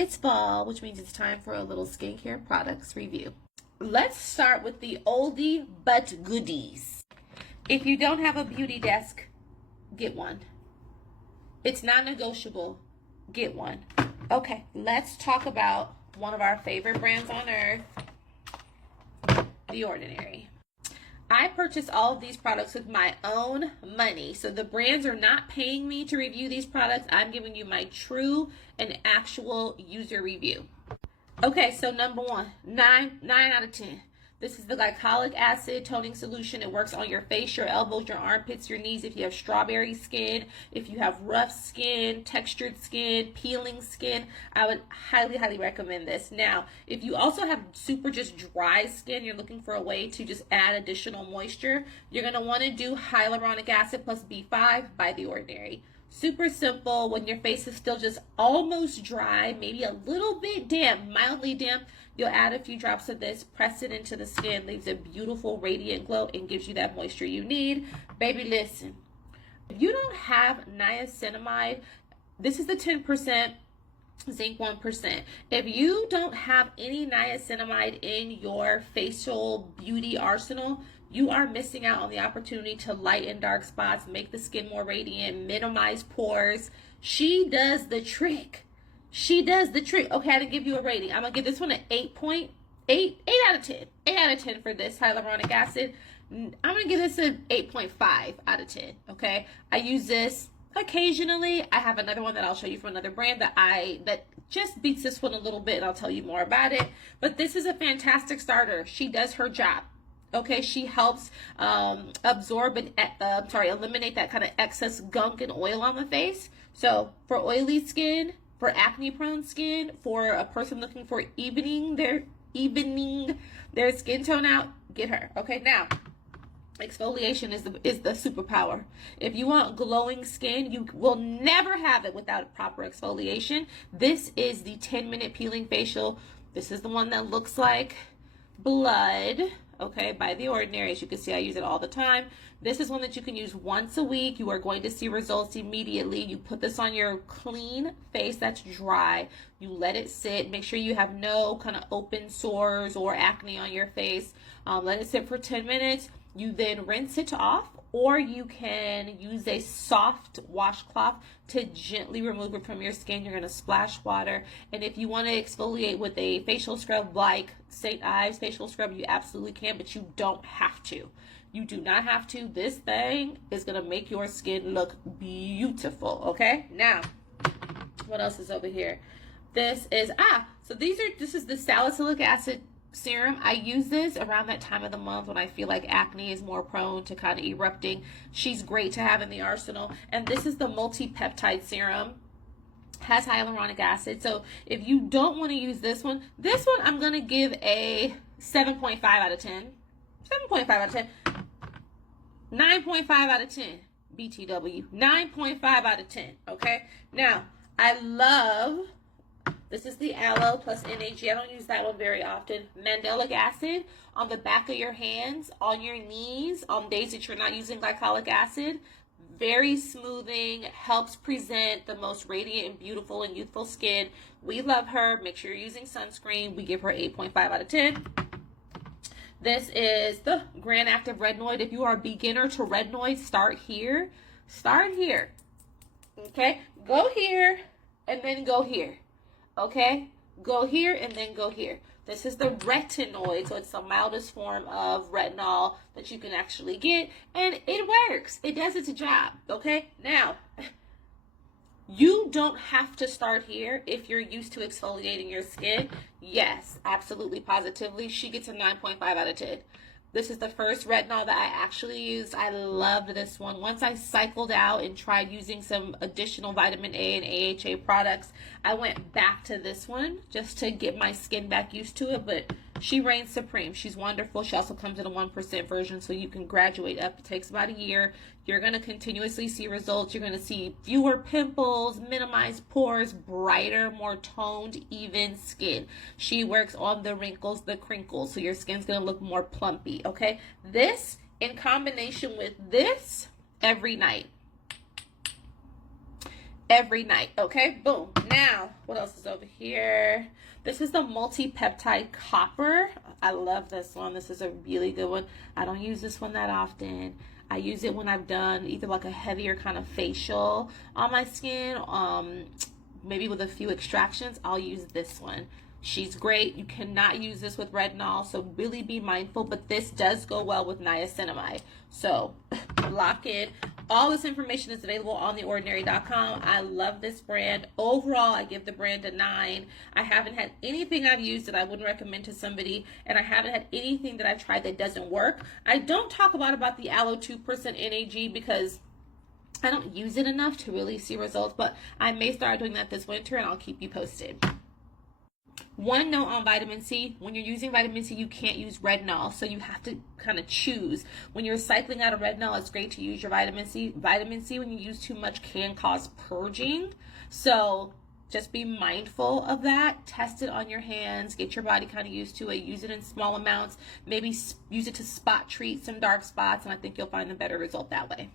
It's fall, which means it's time for a little skincare products review. Let's start with the oldie but goodies. If you don't have a beauty desk, get one. It's non-negotiable. Get one. Okay, let's talk about one of our favorite brands on earth, The Ordinary. I purchased all of these products with my own money. So the brands are not paying me to review these products. I'm giving you my true and actual user review. Okay, so number one, 9 out of 10. This is the glycolic acid toning solution. It works on your face, your elbows, your armpits, your knees. If you have strawberry skin, if you have rough skin, textured skin, peeling skin, I would highly, highly recommend this. Now, if you also have super just dry skin, you're looking for a way to just add additional moisture, you're going to want to do hyaluronic acid plus B5 by The Ordinary. Super simple. When your face is still just almost dry, maybe a little bit damp, mildly damp, you'll add a few drops of this, press it into the skin, leaves a beautiful radiant glow, and gives you that moisture you need. Baby, listen. If you don't have niacinamide, this is the 10%, zinc 1%. If you don't have any niacinamide in your facial beauty arsenal, you are missing out on the opportunity to lighten dark spots, make the skin more radiant, minimize pores. She does the trick. She does the trick. Okay, I didn't give you a rating. I'm going to give this one an 8.8 out of 10. 8 out of 10 for this hyaluronic acid. I'm going to give this an 8.5 out of 10. Okay, I use this occasionally. I have another one that I'll show you from another brand that just beats this one a little bit, and I'll tell you more about it. But this is a fantastic starter. She does her job. Okay, she helps absorb and eliminate that kind of excess gunk and oil on the face. So for oily skin, for acne prone skin, for a person looking for evening their skin tone out, get her. Okay, now exfoliation is the superpower. If you want glowing skin, you will never have it without proper exfoliation. This is the 10-minute peeling facial. This is the one that looks like blood. Okay, by The Ordinary. As you can see, I use it all the time. This is one that you can use once a week. You are going to see results immediately. You put this on your clean face that's dry. You let it sit. Make sure you have no kind of open sores or acne on your face. Let it sit for 10 minutes. You then rinse it off, or you can use a soft washcloth to gently remove it from your skin. You're going to splash water. And if you want to exfoliate with a facial scrub like St. Ives facial scrub, you absolutely can, but you don't have to. You do not have to. This thing is going to make your skin look beautiful, okay? Now, what else is over here? This is, this is the salicylic acid serum. I use this around that time of the month when I feel like acne is more prone to kind of erupting. She's great to have in the arsenal. And this is the multi-peptide serum. Has hyaluronic acid. So if you don't want to use this one I'm going to give a 7.5 out of 10. 7.5 out of 10. 9.5 out of 10. BTW. 9.5 out of 10. Okay. Now, I love, this is the aloe plus NAG. I don't use that one very often. Mandelic acid on the back of your hands, on your knees, on days that you're not using glycolic acid. Very smoothing, helps present the most radiant and beautiful and youthful skin. We love her. Make sure you're using sunscreen. We give her 8.5 out of 10. This is the Grand Active Retinoid. If you are a beginner to retinoid, start here. Start here. Okay? Go here and then go here. Okay? Go here and then go here. This is the retinoid, so it's the mildest form of retinol that you can actually get, and it works. It does its job, okay? Now, you don't have to start here if you're used to exfoliating your skin. Yes, absolutely, positively. She gets a 9.5 out of 10. This is the first retinol that I actually used. I loved this one. Once I cycled out and tried using some additional vitamin A and AHA products, I went back to this one just to get my skin back used to it, but she reigns supreme. She's wonderful. She also comes in a 1% version, so you can graduate up. It takes about a year. You're going to continuously see results. You're going to see fewer pimples, minimized pores, brighter, more toned, even skin. She works on the wrinkles, the crinkles, so your skin's going to look more plumpy, okay? This, in combination with this, every night. every night. Okay, boom. Now, what else is over here? This is the multi-peptide copper. I love this one. This is a really good one. I don't use this one that often. I use it when I've done either like a heavier kind of facial on my skin, maybe with a few extractions. I'll use this one. She's great. You cannot use this with retinol, so really be mindful, but this does go well with niacinamide. So lock in. All this information is available on theordinary.com. I love this brand. Overall, I give the brand a 9. I haven't had anything I've used that I wouldn't recommend to somebody, and I haven't had anything that I've tried that doesn't work. I don't talk about the Aloe 2% NAG because I don't use it enough to really see results, but I may start doing that this winter, and I'll keep you posted. One note on vitamin C: when you're using vitamin C, you can't use retinol, so you have to kind of choose. When you're cycling out of retinol, it's great to use your vitamin C. Vitamin C, when you use too much, can cause purging, so just be mindful of that. Test it on your hands, get your body kind of used to it, use it in small amounts, maybe use it to spot treat some dark spots, and I think you'll find a better result that way.